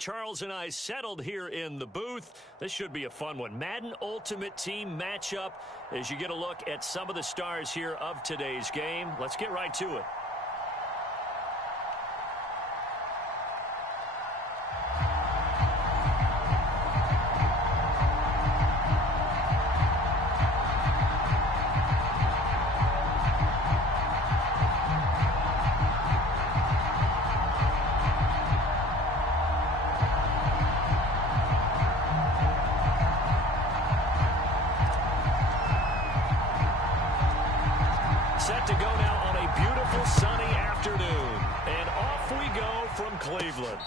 Charles and I settled here in the booth. This should be a fun one. Madden Ultimate Team matchup as you get a look at some of the stars here of today's game. Let's get right to it. Set to go now on a beautiful sunny afternoon. And off we go from Cleveland.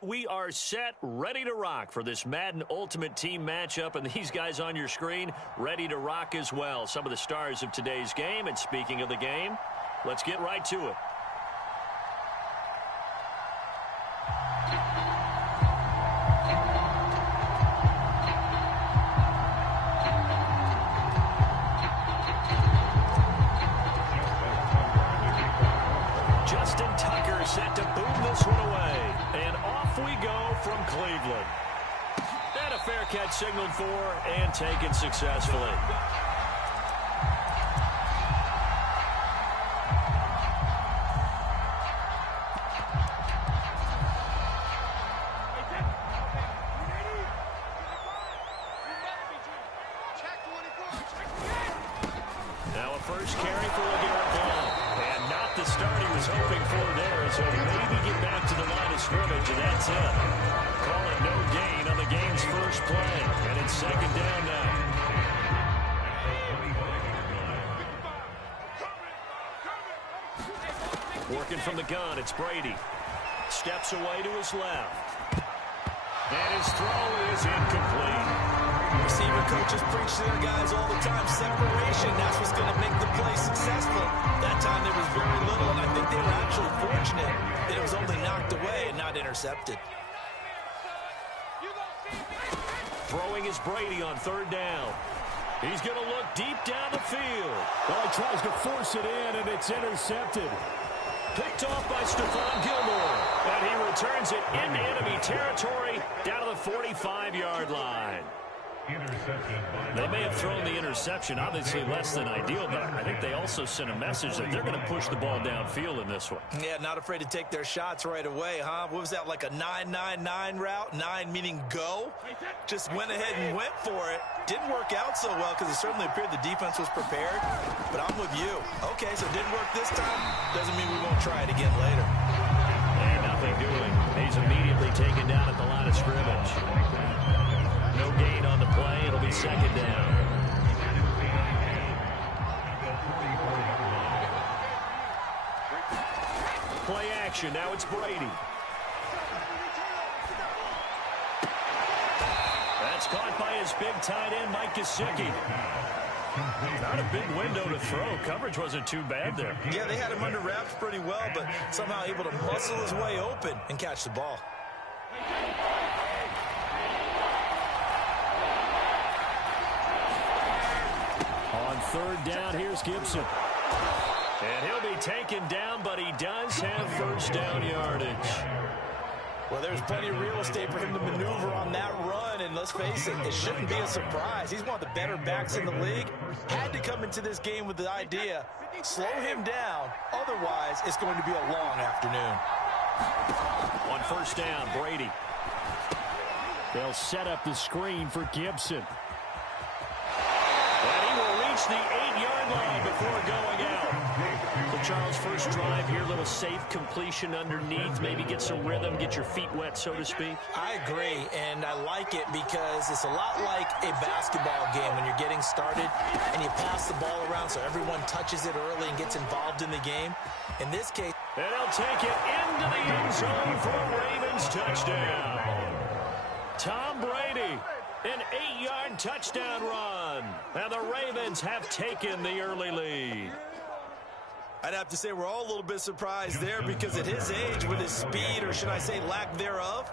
We are set, ready to rock for this Madden Ultimate Team matchup, and these guys on your screen ready to rock as well. Some of the stars of today's game, and speaking of the game, let's get right to it. Set to boom this one away. And off we go from Cleveland. And a fair catch signaled for and taken successfully. Now a first carry for LeGarrette Blount. And not the start he was hoping for there. So maybe get back to the line of scrimmage, and that's it. Call it no gain on the game's first play. And it's second down now. Working from the gun, it's Brady. Steps away to his left. And his throw is incomplete. Receiver coaches preach to their guys all the time. Separation, that's what's going to make the play successful. That time there was very little, and I think they were actually fortunate that it was only knocked away and not intercepted. Throwing is Brady on third down. He's going to look deep down the field. Well, he tries to force it in, and it's intercepted. Picked off by Stephon Gilmore. And he returns it into enemy territory down to the 45-yard line. They may have thrown the interception, obviously less than ideal, but I think they also sent a message that they're going to push the ball downfield in this one. Yeah, not afraid to take their shots right away, huh? What was that, like a 9-9-9 route? 9 meaning go? Just went ahead and went for it. Didn't work out so well because it certainly appeared the defense was prepared, but I'm with you. Okay, so it didn't work this time. Doesn't mean we won't try it again later. And nothing doing. He's immediately taken down at the line of scrimmage. No gain on the play. It'll be second down. Play action. Now it's Brady. That's caught by his big tight end, Mike Gesicki. Not a big window to throw. Coverage wasn't too bad there. Yeah, they had him under wraps pretty well, but somehow able to muscle his way open and catch the ball. On third down, here's Gibson. And he'll be taken down, but he does have first down yardage. Well, there's plenty of real estate for him to maneuver on that run, and let's face it, it shouldn't be a surprise. He's one of the better backs in the league. Had to come into this game with the idea, slow him down, otherwise it's going to be a long afternoon. On first down, Brady. They'll set up the screen for Gibson. And he will reach the 8-yard line before going out. So, Charles, first drive here, little safe completion underneath, maybe get some rhythm, get your feet wet, so to speak. I agree, and I like it because it's a lot like a basketball game when you're getting started and you pass the ball around so everyone touches it early and gets involved in the game. In this case, and he'll take it into the end zone for a Ravens touchdown. Tom Brady, an 8-yard touchdown run. And the Ravens have taken the early lead. I'd have to say we're all a little bit surprised there because at his age, with his speed, or should I say lack thereof,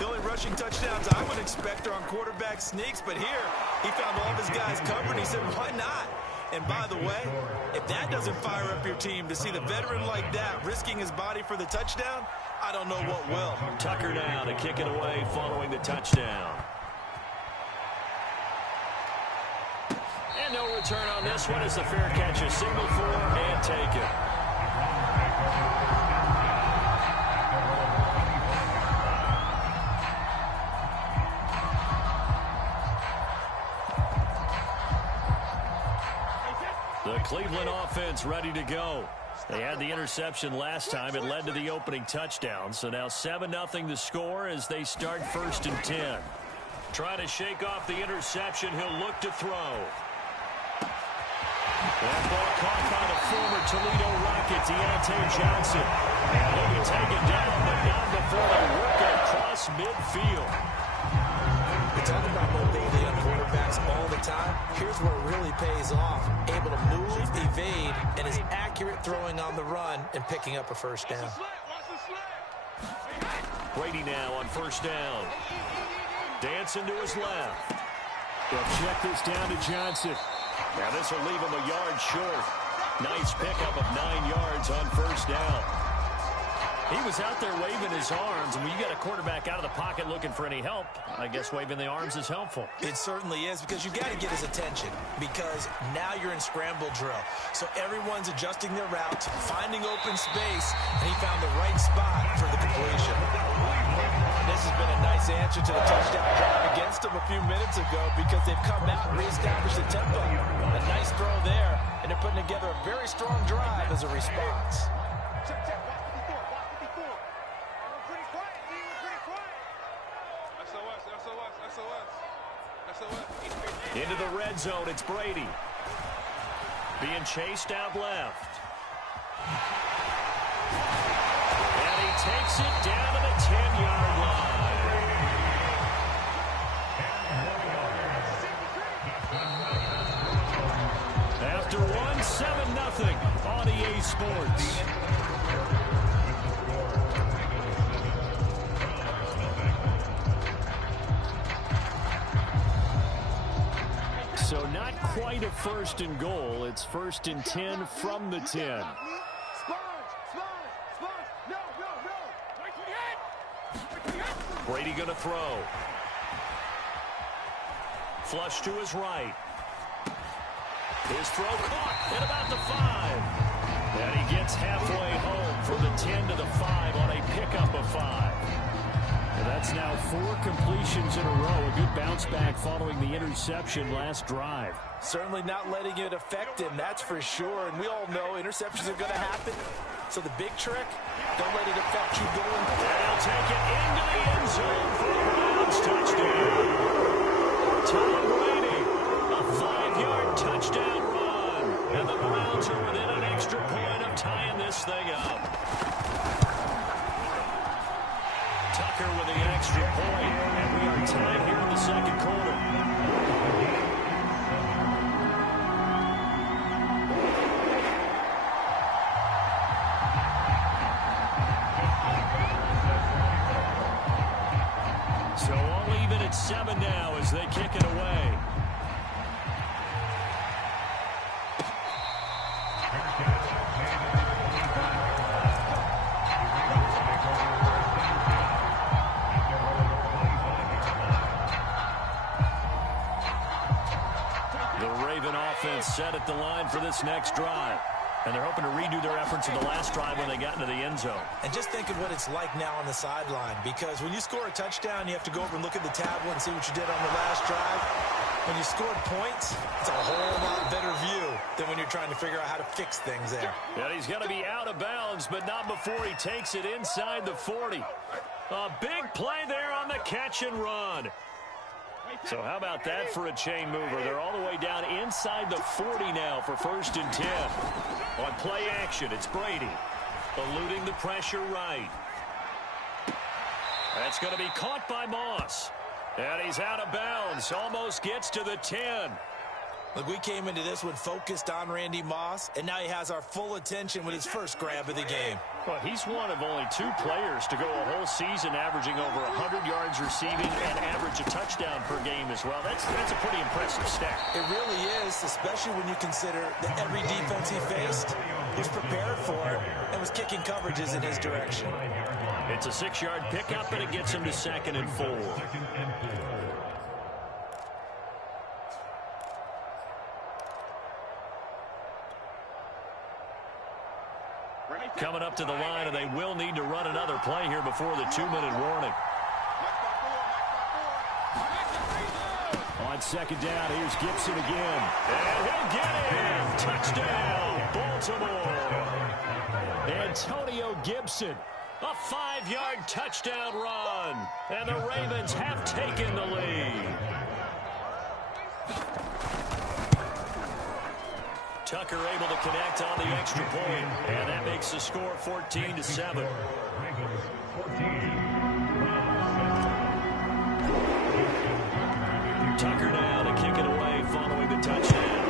the only rushing touchdowns I would expect are on quarterback sneaks. But here, he found all of his guys covered, and he said, why not? And by the way, if that doesn't fire up your team to see the veteran like that risking his body for the touchdown, I don't know what will. Tucker now to kick it away following the touchdown. And no return on this one as the fair catch is signaled for and taken. The Cleveland offense ready to go. They had the interception last time. It led to the opening touchdown. So now 7-0 the score as they start 1st and 10. Trying to shake off the interception. He'll look to throw. That ball caught by the former Toledo Rocket, Deontay Johnson. And he'll be taken down, but not before they work it across midfield. We talk about mobility on quarterbacks all the time. Here's where it really pays off. Able to move, evade, and is accurate throwing on the run and picking up a first down. Brady now on first down. Dancing to his left. They'll check this down to Johnson. Now this will leave him a yard short. Nice pickup of 9 yards on first down. He was out there waving his arms, and when you got a quarterback out of the pocket looking for any help, I guess waving the arms is helpful. It certainly is, because you got to get his attention, because now you're in scramble drill. So everyone's adjusting their route, finding open space, and he found the right spot for the completion. This has been a nice answer to the touchdown drive against them a few minutes ago, because they've come out and reestablished the tempo. A nice throw there, and they're putting together a very strong drive as a response. Into the red zone, it's Brady. Being chased out left. And he takes it down to the 10-yard line. After one, 7-0 on EA Sports. So not quite a 1st and goal. It's 1st and 10 from the 10. Brady going to throw. Flush to his right. His throw caught at about the 5. And he gets halfway home from the 10 to the 5 on a pickup of 5. And that's now 4 completions in a row. A good bounce back following the interception last drive. Certainly not letting it affect him, that's for sure. And we all know interceptions are going to happen. So the big trick, don't let it affect you going. And he'll take it into the end zone for a Browns touchdown. Tom Brady, a 5-yard touchdown run. And the Browns are within an extra point of tying this thing up. Tucker with the extra point, and we are tied here in the second quarter. all even at 7 now as they kick it away. Set at the line for this next drive. And they're hoping to redo their efforts in the last drive when they got into the end zone. And just think of what it's like now on the sideline, because when you score a touchdown, you have to go over and look at the tablet and see what you did on the last drive. When you scored points, it's a whole lot better view than when you're trying to figure out how to fix things there. Yeah, he's going to be out of bounds, but not before he takes it inside the 40. A big play there on the catch and run. So how about that for a chain mover? They're all the way down inside the 40 now for 1st and 10. On play action, it's Brady. Eluding the pressure right. That's going to be caught by Moss. And he's out of bounds. Almost gets to the 10. Look, we came into this one focused on Randy Moss, and now he has our full attention with his first grab of the game. Well, he's one of only 2 players to go a whole season averaging over 100 yards receiving and average a touchdown per game as well. That's a pretty impressive stat. It really is, especially when you consider that every defense he faced was prepared for it and was kicking coverages in his direction. It's a 6-yard pickup, and it gets him to 2nd and 4. Coming up to the line, and they will need to run another play here before the 2-minute warning. On 2nd down, here's Gibson again. And he'll get in. Touchdown, Baltimore. Antonio Gibson, a 5-yard touchdown run. And the Ravens have taken the lead. Tucker able to connect on the extra point, and that makes the score 14-7. Tucker now to kick it away following the touchdown.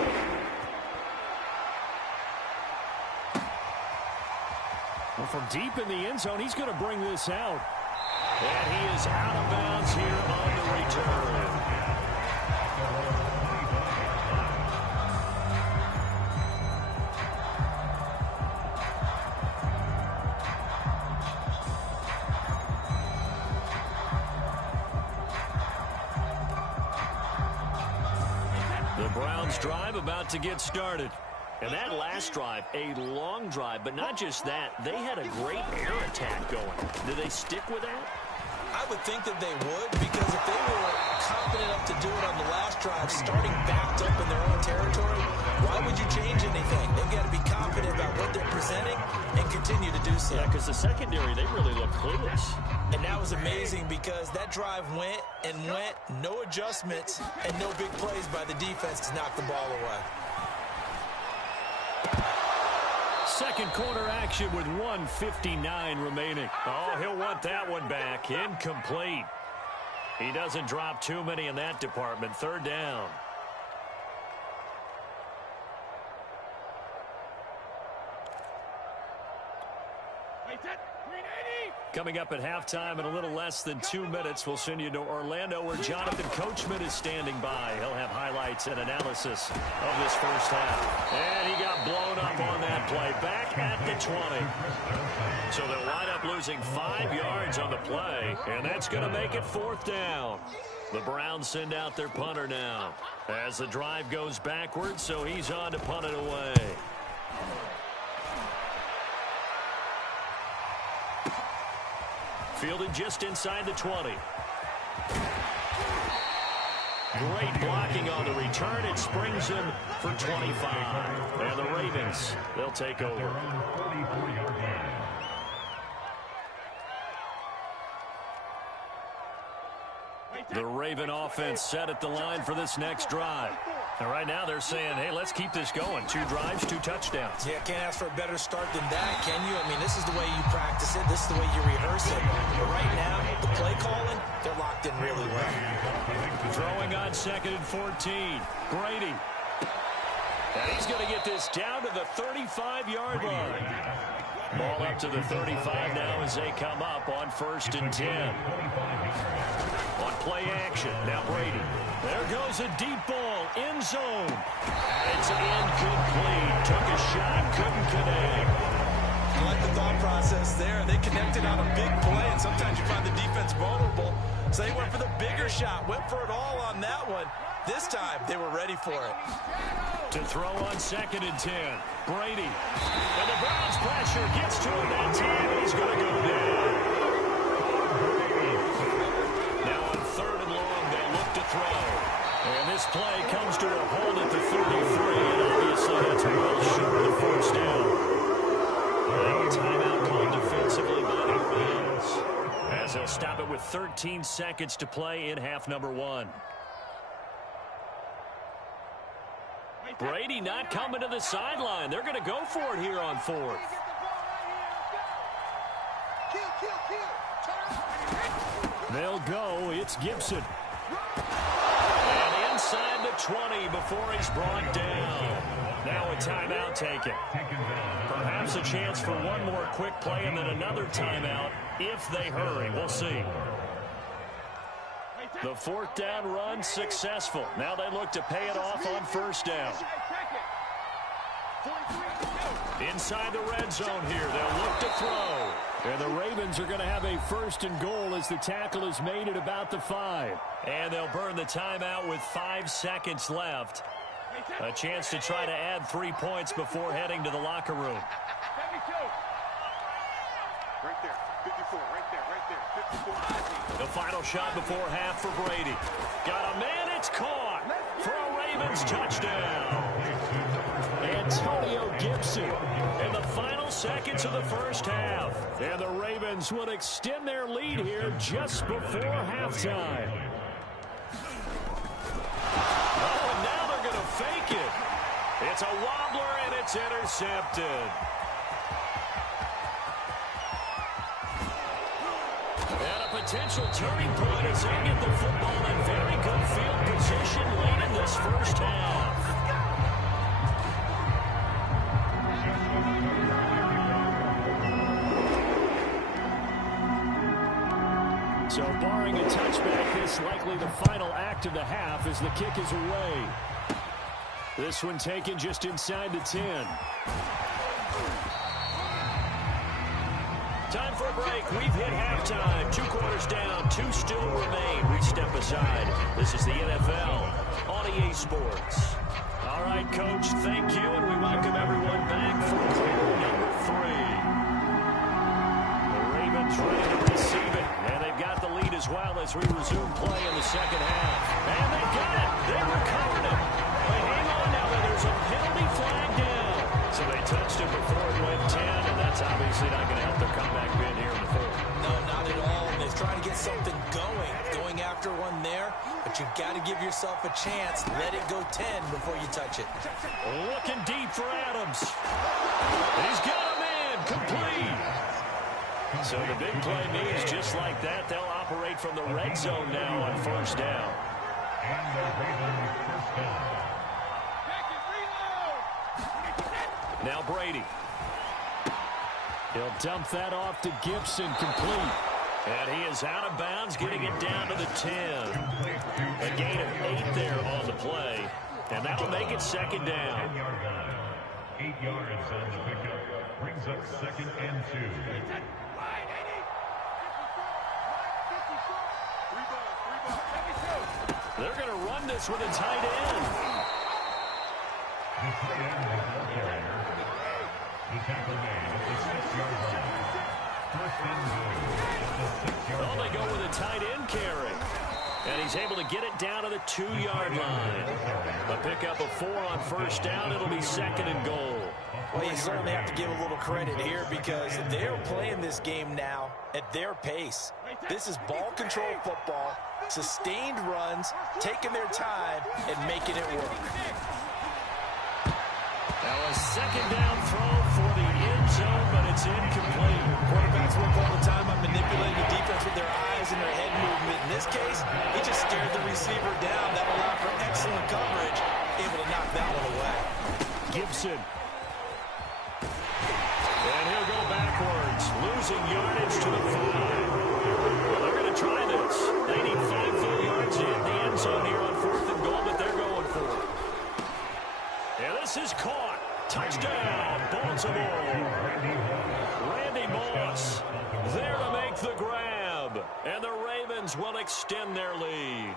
Well, from deep in the end zone, he's going to bring this out. And he is out of bounds here on the return. Drive about to get started. And that last drive, a long drive, but not just that, they had a great air attack going. Did they stick with that? I would think that they would, because if they were confident enough to do it on the last drive, starting backed up in their own territory, why would you change anything? They've got to be confident about what they're presenting and continue to do so. Yeah, because the secondary, they really look clueless. And that was amazing because that drive went and went, no adjustments, and no big plays by the defense to knock the ball away. Second quarter action with 1:59 remaining. Oh, he'll want that one back. Incomplete. He doesn't drop too many in that department. 3rd down. Coming up at halftime in a little less than 2 minutes, we'll send you to Orlando where Jonathan Coachman is standing by. He'll have highlights and analysis of this first half. And he got blown up on that play. Back at the 20. So they'll wind up losing 5 yards on the play, and that's going to make it 4th down. The Browns send out their punter now as the drive goes backwards, so he's on to punt it away. Fielded just inside the 20. Great blocking on the return. It springs him for 25. And the Ravens, they'll take over. The Raven offense set at the line for this next drive. And right now they're saying, hey, let's keep this going. 2 drives, 2 touchdowns. Yeah, can't ask for a better start than that, can you? I mean, this is the way you practice it. This is the way you rehearse it. But right now, the play calling, they're locked in really well. Throwing on 2nd and 14. Brady. And he's going to get this down to the 35-yard line. Ball up to the 35 now as they come up on 1st and 10. On play action. Now Brady. There goes a deep ball. End zone. It's incomplete. Took a shot. Couldn't connect. I like the thought process there. They connected on a big play, and sometimes you find the defense vulnerable. So they went for the bigger shot. Went for it all on that one. This time, they were ready for it. To throw on 2nd and 10. Brady. And the Browns pressure gets to him that time. He's going to go down. Now on 3rd and long, they look to throw. And this play comes to a hold at the 33. And obviously, that's well short of the first down. Now a timeout called defensively by the Browns, as they'll stop it with 13 seconds to play in half number 1. Brady not coming to the sideline. They're going to go for it here on 4th. They'll go. It's Gibson. And inside the 20 before he's brought down. Now a timeout taken. Perhaps a chance for one more quick play and then another timeout if they hurry. We'll see. The 4th down run successful. Now they look to pay it off on 1st down. Inside the red zone here. They'll look to throw. And the Ravens are going to have a 1st and goal as the tackle is made at about the 5. And they'll burn the timeout with 5 seconds left. A chance to try to add 3 points before heading to the locker room. Right there, 54, right there, 54. The final shot before half for Brady. Got a man, it's caught for a Ravens touchdown. Antonio Gibson in the final seconds of the first half. And the Ravens would extend their lead here just before halftime. Oh, and now they're going to fake it. It's a wobbler, and it's intercepted. And a potential turning point as they get the football in very good field position late in this first half. So barring a touchback, this likely the final act of the half as the kick is away. This one taken just inside the 10. Time for a break. We've hit halftime. 2 quarters down. 2 still remain. We step aside. This is the NFL on EA Sports. All right, Coach, thank you, and we welcome everyone back for quarter number 3. The Ravens ready to receive it, and they've got the lead as well as we resume play in the second half. And they got it. They recovered it. But hang on now, there's a penalty flag down. So they touched it before it went 10, and that's obviously not going to help their comeback bid here in the 4th. No, not at all. And they're trying to get something going after one there. But you've got to give yourself a chance. Let it go 10 before you touch it. Looking deep for Adams. He's got a man. Complete. So the big play means just like that, they'll operate from the red zone now on 1st down. And the Ravens first down. Now Brady. He'll dump that off to Gibson, complete. And he is out of bounds, getting it down to the 10. A gain of 8 there on the play. And that'll make it 2nd down. 10-yard line. 8 yards on the pickup. Brings up 2nd and 2. They're going to run this with a tight end. The tight end is the carrier. The tackle made at the 6-yard line. 1st and goal at the 6-yard line. Oh, they go with a tight end carry. And he's able to get it down to the 2-yard line. A pickup of 4 on 1st down. It'll be 2nd and goal. Well, you certainly have to give a little credit here because they're playing this game now at their pace. This is ball control football, sustained runs, taking their time, and making it work. Now a 2nd down throw for the end zone, but it's incomplete. Quarterbacks work all the time on manipulating the defense with their eyes and their head movement. In this case, he just stared the receiver down. That allowed for excellent coverage, able to knock that one away. Gibson. And he'll go backwards, losing yardage to the 5. Well, they're going to try this. They need 5 full will extend their lead.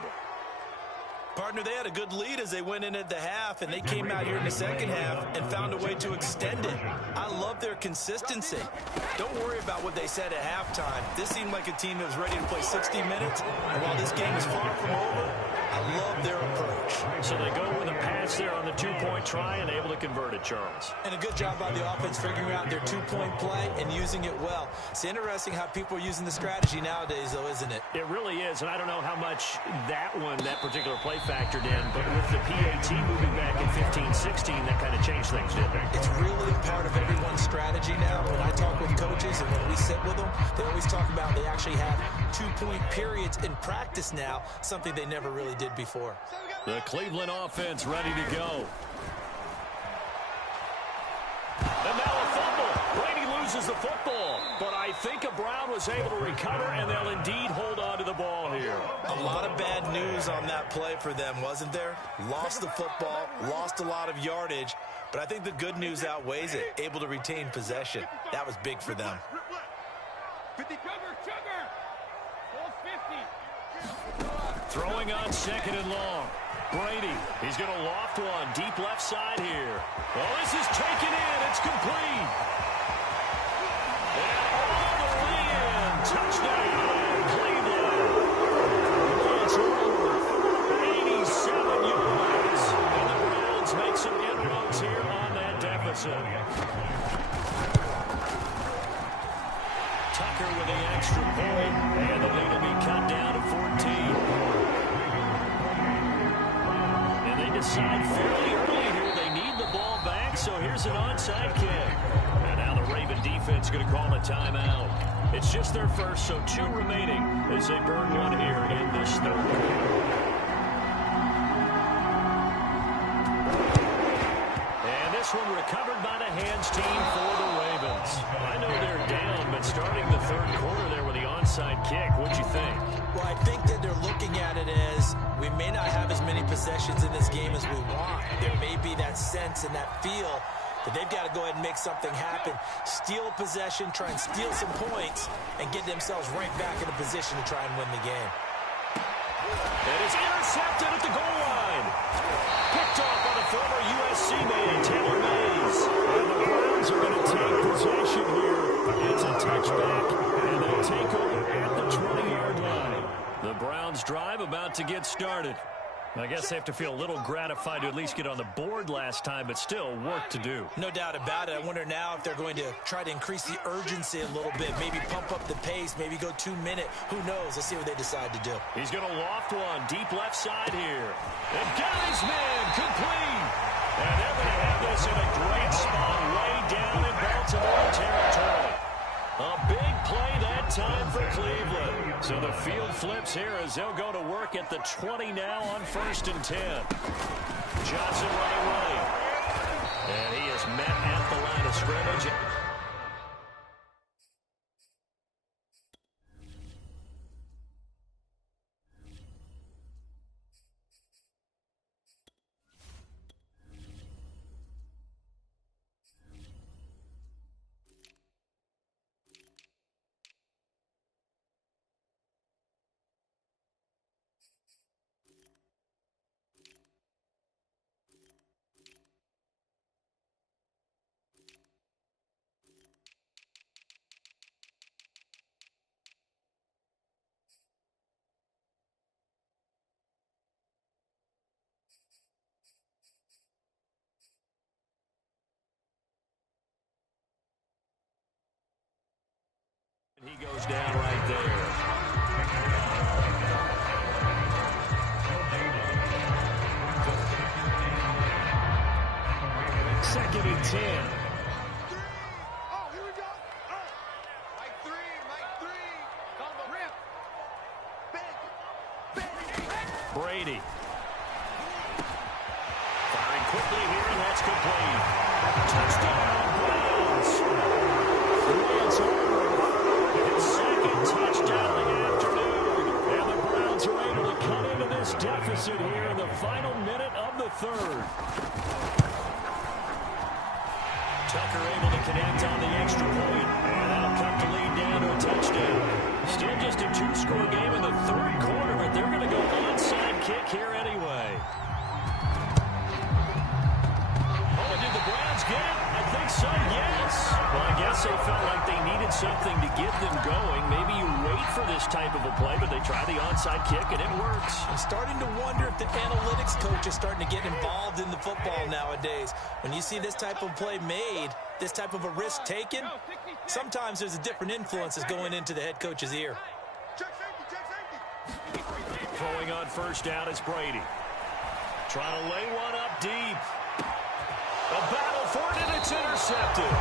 Partner, they had a good lead as they went in at the half, and they came out here in the second half and found a way to extend it. I love their consistency. Don't worry about what they said at halftime. This seemed like a team that was ready to play 60 minutes, and while this game is far from over, I love their approach. So they go with a pass there on the two-point try and able to convert it, Charles. And a good job by the offense figuring out their two-point play and using it well. It's interesting how people are using the strategy nowadays, though, isn't it? It really is, and I don't know how much that particular play factored in, but with the PAT moving back in 15-16, that kind of changed things, didn't it? It's really part of everyone's strategy now. When I talk with coaches and when we sit with them, they always talk about they actually have two-point periods in practice now, something they never really did before. The Cleveland offense ready to go. And now a fumble. Brady loses the football, but I think Brown was able to recover, and they'll indeed hold on to the ball here. A lot of bad news on that play for them, wasn't there? Lost the football, lost a lot of yardage, but I think the good news outweighs it. Able to retain possession. That was big for them. 50 cover, sugar. Full 50. Throwing on second and long. Brady, he's going to loft one deep left side here. Oh, this is taken in. It's complete. And all the way in. Touchdown, Cleveland. It's over 87 yards. And the Browns make some inroads here on that deficit. Tucker with the extra point. And the lead will be cut down to 14. Decide fairly early here they need the ball back, so here's an onside kick. And now the Raven defense going to call a timeout. It's just their first, so 2 remaining as they burn one here in this third quarter. And this one recovered by the hands team for the Ravens. I know they're down, but starting the third quarter there with the onside kick, what'd you think? Well, I think that they're looking at it as we may not have as many possessions in this game as we want. There may be that sense and that feel that they've got to go ahead and make something happen. Steal a possession, try and steal some points, and get themselves right back in a position to try and win the game. It is intercepted at the goal line. Picked off by the former USC man, Taylor Mays. And the Browns are going to take possession here. It's a touchback, and they'll take over at the 20-yard line. The Browns drive about to get started. I guess they have to feel a little gratified to at least get on the board last time, but still work to do. No doubt about it. I wonder now if they're going to try to increase the urgency a little bit, maybe pump up the pace, maybe go 2-minute. Who knows? Let's see what they decide to do. He's going to loft one deep left side here. And got his man complete. And they're going to have this in a great spot way down in Baltimore territory. A big play that time for Cleveland. So the field flips here as they'll go to work at the 20 now on 1st and 10. Johnson running right. And he is met at the line of scrimmage. He goes down right there. Second and 10. Oh, here we go. Mike 3. Combo rip. Big. Brady. Firing quickly here, and that's complete. Touchdown, Browns. It's over. Second touchdown of the afternoon. And the Browns are able to cut into this deficit here in the final minute of the third. Tucker able to connect on the extra point, and that'll cut the lead down to a touchdown. Still just a two-score game in the third quarter, but they're going to go onside kick here anyway. Oh, did the Browns get it? I think so, yes. Well, I guess they felt like they needed something to get them going. Maybe you wait for this type of a play, but they try the onside kick, and it works. I'm starting to wonder if the analytics coach is starting to get involved in the football nowadays. When you see this type of play made, this type of a risk taken, sometimes there's a different influence that's going into the head coach's ear. Throwing on first down is Brady. Trying to lay one up deep. A battle for it, and it's intercepted.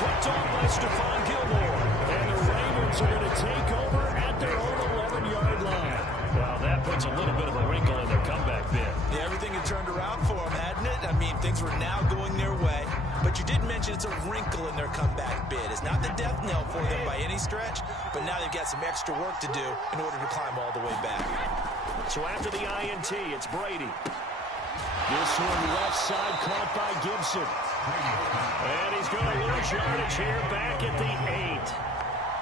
Picked off by Stephon Gilmore. And the Ravens are going to take over at their own 11-yard line. Well, that puts a little bit of a wrinkle in their comeback bid. Yeah, everything had turned around for them, hadn't it? I mean, things were now going their way. But you did mention it's a wrinkle in their comeback bid. It's not the death knell for them by any stretch, but now they've got some extra work to do in order to climb all the way back. So after the INT, it's Brady. This one left side caught by Gibson. And he's going to lose yardage here back at the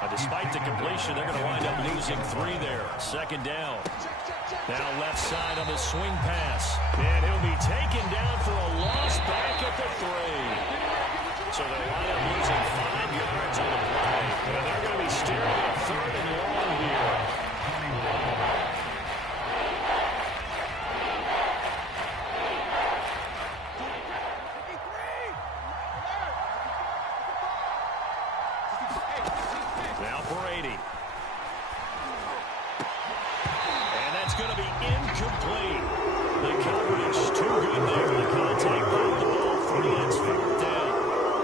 8. Despite the completion, they're going to wind up losing 3 there. Second down. Now left side on the swing pass. And he'll be taken down for a loss back at the 3. So they'll wind up losing 5 yards on the play. And they're going to be steering a 3rd and long here. Now Brady. And that's going to be incomplete. The coverage too good there. The contact on the ball. 3, it's 4th down.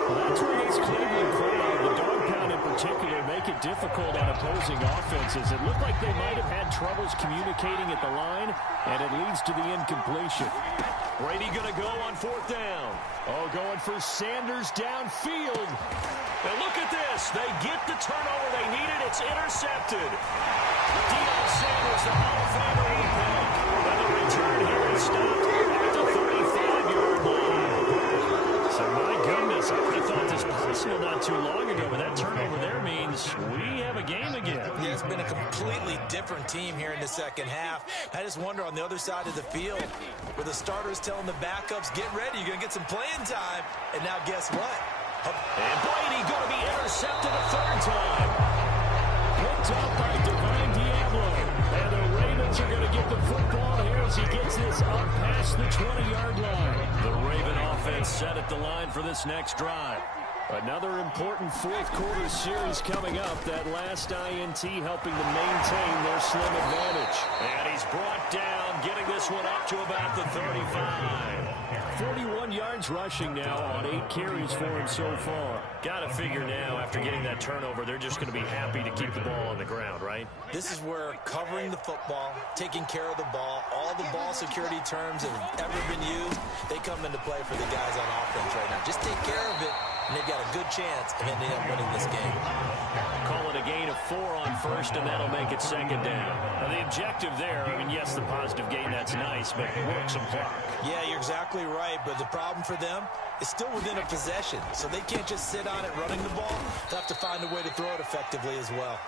Well, that's where this Cleveland crowd, the dog pound in particular, make it difficult on opposing offenses. It looked like they might have had troubles communicating at the line, and it leads to the incompletion. Brady going to go on 4th down. Oh, going for Sanders downfield. And look at this. They get the turnover they needed. It's intercepted. Deion Sanders, the Hall of Famer, will pick. And the return here is stopped at the 35-yard line. So, my goodness, I would have thought this possible not too long ago, but that turnover there means we have a game again. Yeah, it's been a completely different team here in the second half. I just wonder on the other side of the field where the starters telling the backups, get ready, you're going to get some playing time. And now guess what? And Brady going to be intercepted a 3rd time. Picked up by Divine Diablo. And the Ravens are going to get the football here as he gets this up past the 20-yard line. The Raven offense set at the line for this next drive. Another important 4th quarter series coming up. That last INT helping to maintain their slim advantage. And he's brought down, getting this one up to about the 35. 41 yards rushing now on 8 carries for him so far. Got to figure now, after getting that turnover, they're just going to be happy to keep the ball on the ground, right? This is where covering the football, taking care of the ball, all the ball security terms that have ever been used, they come into play for the guys on offense right now. Just take care of it, and they've got a good chance of ending up winning this game. Call it a gain of 4 on first, and that'll make it second down. Now, the objective there, I mean, yes, the positive gain, that's nice, but work some clock. Yeah, you're exactly right, but the problem for them is still within a possession, so they can't just sit on it running the ball. They'll have to find a way to throw it effectively as well.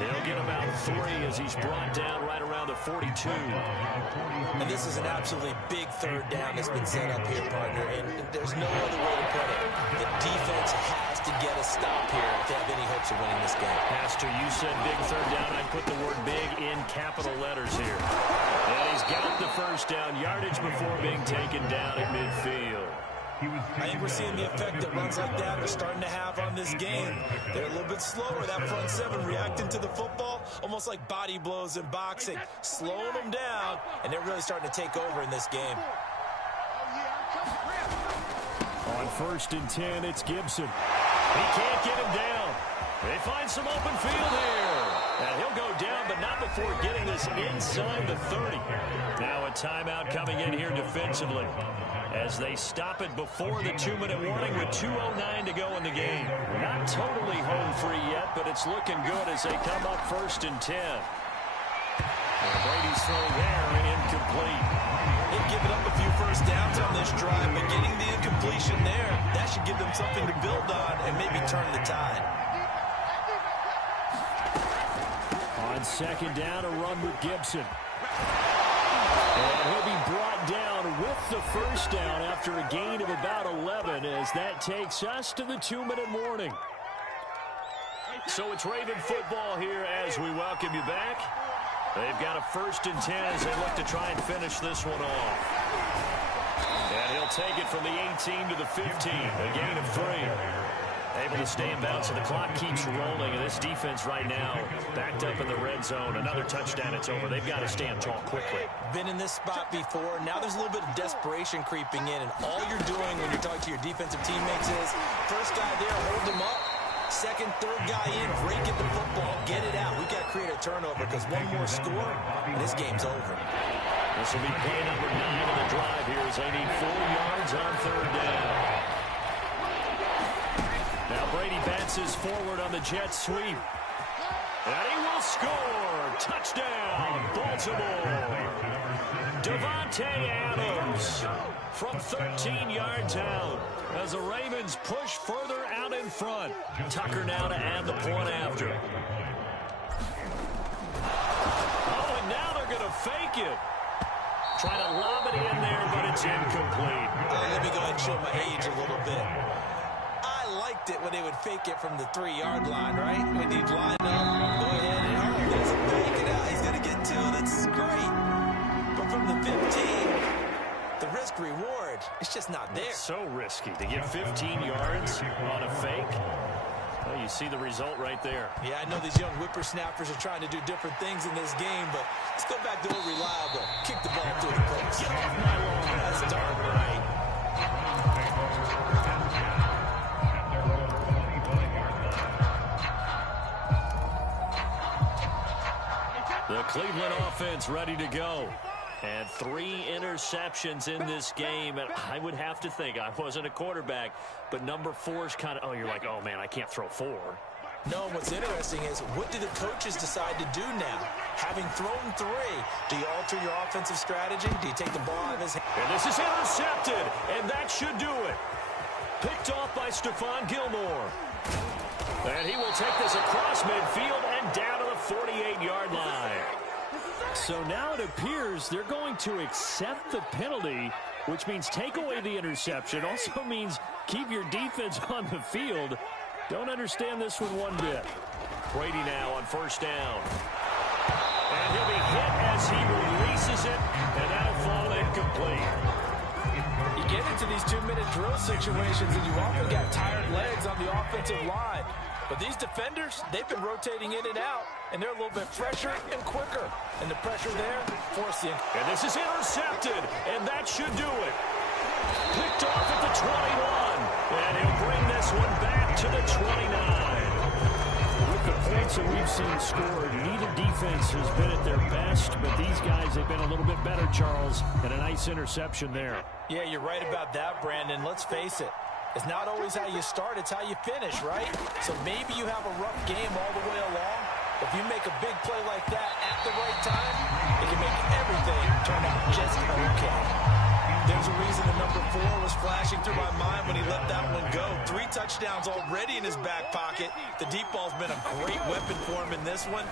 They'll get about 3 as he's brought down right around the 42. And this is an absolutely big 3rd down that's been set up here, partner, and there's no other way to put it. The defense has to get a stop here if they have any hopes of winning this game. Pastor, you said big 3rd down. I put the word big in capital letters here. And he's got the first down, yardage before being taken down at midfield. I think we're seeing the effect that runs like that are starting to have on this game. They're a little bit slower, that front 7 reacting to the football, almost like body blows in boxing, slowing them down, and they're really starting to take over in this game. On 1st and 10, it's Gibson. He can't get him down. They find some open field here. And he'll go down, but not before getting this inside the 30. Now a timeout coming in here defensively as they stop it before the 2-minute warning with 2:09 to go in the game. Not totally home free yet, but it's looking good as they come up 1st and 10. And Brady's throw there and incomplete. They've given up a few first downs on this drive, but getting the incompletion there, that should give them something to build on and maybe turn the tide. On second down, a run with Gibson. And he'll be brought down with the first down after a gain of about 11 as that takes us to the 2-minute warning. So it's Raven football here as we welcome you back. They've got a 1st and 10 as they look to try and finish this one off. And he'll take it from the 18 to the 15, a gain of 3. Able to stay in bounds, so the clock keeps rolling, and this defense right now backed up in the red zone. Another touchdown, it's over. They've got to stand tall quickly. Been in this spot before. Now there's a little bit of desperation creeping in, and all you're doing when you're talking to your defensive teammates is, first guy there, hold him up. Second, third guy in, break at the football, get it out. We've got to create a turnover because one more score, and this game's over. This will be play number 9 of the drive here as they need 4 yards on 3rd down. Now Brady bounces forward on the jet sweep. And he will score. Touchdown, Baltimore. Devontae Adams from 13 yards out as the Ravens push further out in front. Tucker now to add the point after. Oh, and now they're going to fake it. Trying to lob it in there, but it's incomplete. Let me go ahead and show my age a little bit. I liked it when they would fake it from the 3-yard line, right? When you'd line up, go ahead and, oh, there's a fake it out. He's going to get to it. That's great. But from the 15, the risk-reward, it's just not there. It's so risky to get 15 yards on a fake. Well, you see the result right there. Yeah, I know these young whippersnappers are trying to do different things in this game, but let's go back to old reliable. Kick the ball through the post. Get off my lawn. That's darn right. The Cleveland offense ready to go. And 3 interceptions in this game. And I would have to think, I wasn't a quarterback, but number 4 is kind of, oh, you're like, oh, man, I can't throw 4. No, what's interesting is, what do the coaches decide to do now? Having thrown 3, do you alter your offensive strategy? Do you take the ball out of his hand? And this is intercepted, and that should do it. Picked off by Stephon Gilmore. And he will take this across midfield and down to the 48-yard line. So now it appears they're going to accept the penalty, which means take away the interception. Also means keep your defense on the field. Don't understand this one bit. Brady now on 1st down. And he'll be hit as he releases it, and that'll fall incomplete. You get into these 2-minute drill situations, and you often got tired legs on the offensive line. But these defenders, they've been rotating in and out, and they're a little bit fresher and quicker. And the pressure there, forcing. And this is intercepted, and that should do it. Picked off at the 21, and he'll bring this one back to the 29. With the points that we've seen scored, neither defense has been at their best, but these guys have been a little bit better, Charles, and a nice interception there. Yeah, you're right about that, Brandon. Let's face it. It's not always how you start, it's how you finish, right? So maybe you have a rough game all the way along. If you make a big play like that at the right time, it can make everything turn out just okay. There's a reason the number 4 was flashing through my mind when he let that one go. 3 touchdowns already in his back pocket. The deep ball's been a great weapon for him in this one.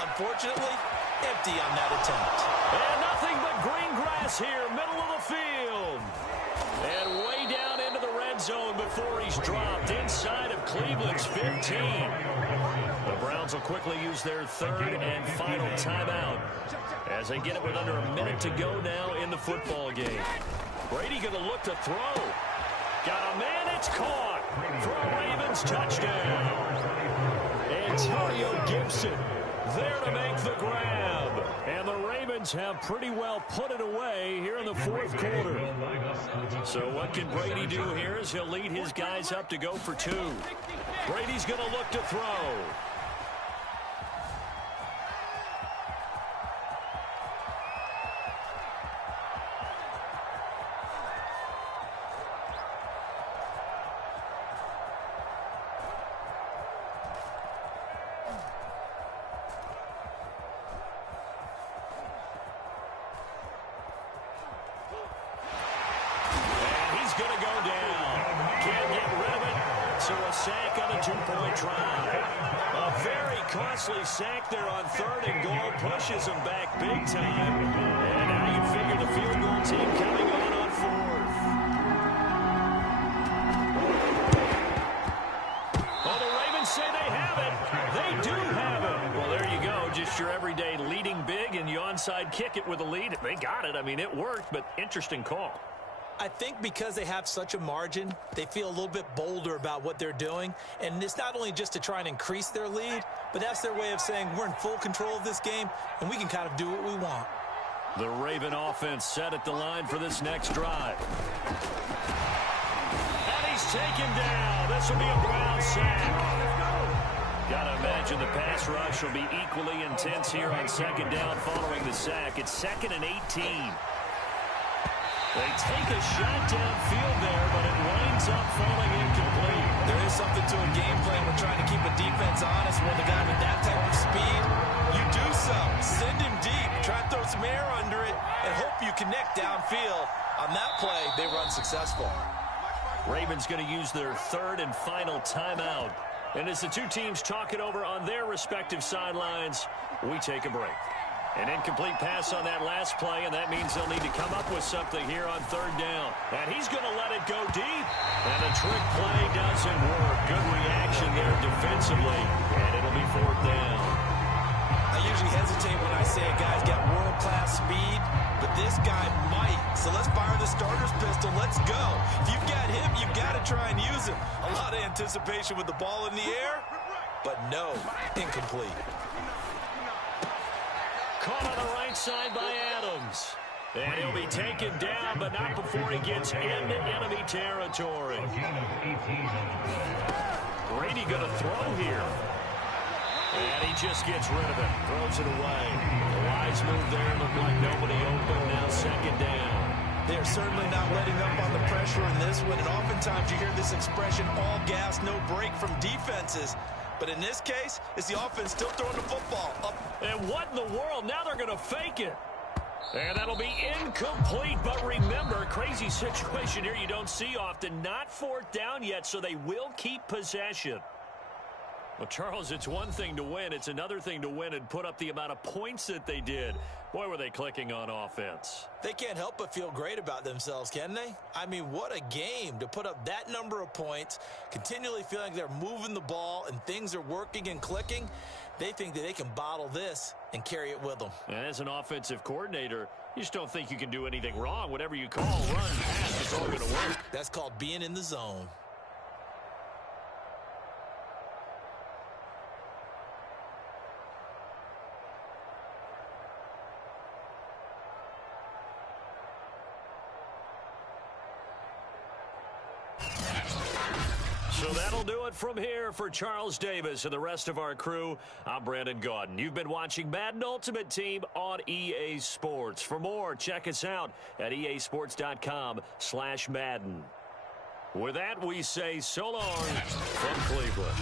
Unfortunately, empty on that attempt. And nothing but green grass here, middle of the field. And way down into the red zone before he's dropped inside of Cleveland's 15. The Browns will quickly use their 3rd and final timeout as they get it with under a minute to go now in the football game. Brady going to look to throw. Got a man, it's caught for a Ravens touchdown. Antonio Gibson there to make the grab. And the Ravens have pretty well put it away here in the 4th quarter. So what can Brady do here is he'll lead his guys up to go for 2. Brady's going to look to throw. So a sack on a two-point try. A very costly sack there on 3rd and goal. Pushes them back big time. And now you figure the field goal team coming on 4th. Well, the Ravens say they have it. They do have it. Well, there you go. Just your everyday leading big, and you onside kick it with a lead. They got it. I mean, it worked, but interesting call. I think because they have such a margin, they feel a little bit bolder about what they're doing. And it's not only just to try and increase their lead, but that's their way of saying we're in full control of this game, and we can kind of do what we want. The Raven offense set at the line for this next drive. And he's taken down. This will be a Brown sack. Got to imagine the pass rush will be equally intense here on 2nd down following the sack. It's 2nd and 18. They take a shot downfield there, but it winds up falling incomplete. There is something to a game plan when trying to keep a defense honest. When the guy with that type of speed, you do so. Send him deep. Try to throw some air under it and hope you connect downfield. On that play, they run successful. Ravens going to use their 3rd and final timeout. And as the two teams talk it over on their respective sidelines, we take a break. An incomplete pass on that last play, and that means they'll need to come up with something here on 3rd down. And he's going to let it go deep. And the trick play doesn't work. Good reaction there defensively, and it'll be 4th down. I usually hesitate when I say a guy's got world-class speed, but this guy might. So let's fire the starter's pistol. Let's go. If you've got him, you've got to try and use him. A lot of anticipation with the ball in the air, but no, incomplete. Caught on the right side by Adams. And he'll be taken down, but not before he gets into enemy territory. Brady going to throw here. And he just gets rid of it. Throws it away. The wise move there. Looked like nobody open. Now 2nd down. They're certainly not letting up on the pressure in this one. And oftentimes you hear this expression, all gas, no break from defenses. But in this case, it's the offense still throwing the football up. And what in the world? Now they're going to fake it. And that'll be incomplete. But remember, crazy situation here you don't see often. Not 4th down yet, so they will keep possession. Well, Charles, it's one thing to win. It's another thing to win and put up the amount of points that they did. Boy, were they clicking on offense. They can't help but feel great about themselves, can they? I mean, what a game to put up that number of points, continually feeling like they're moving the ball and things are working and clicking. They think that they can bottle this and carry it with them. And as an offensive coordinator, you just don't think you can do anything wrong. Whatever you call, run, pass, it's all going to work. That's called being in the zone. So that'll do it from here for Charles Davis and the rest of our crew. I'm Brandon Gaudin. You've been watching Madden Ultimate Team on EA Sports. For more, check us out at easports.com/Madden. With that, we say so long from Cleveland.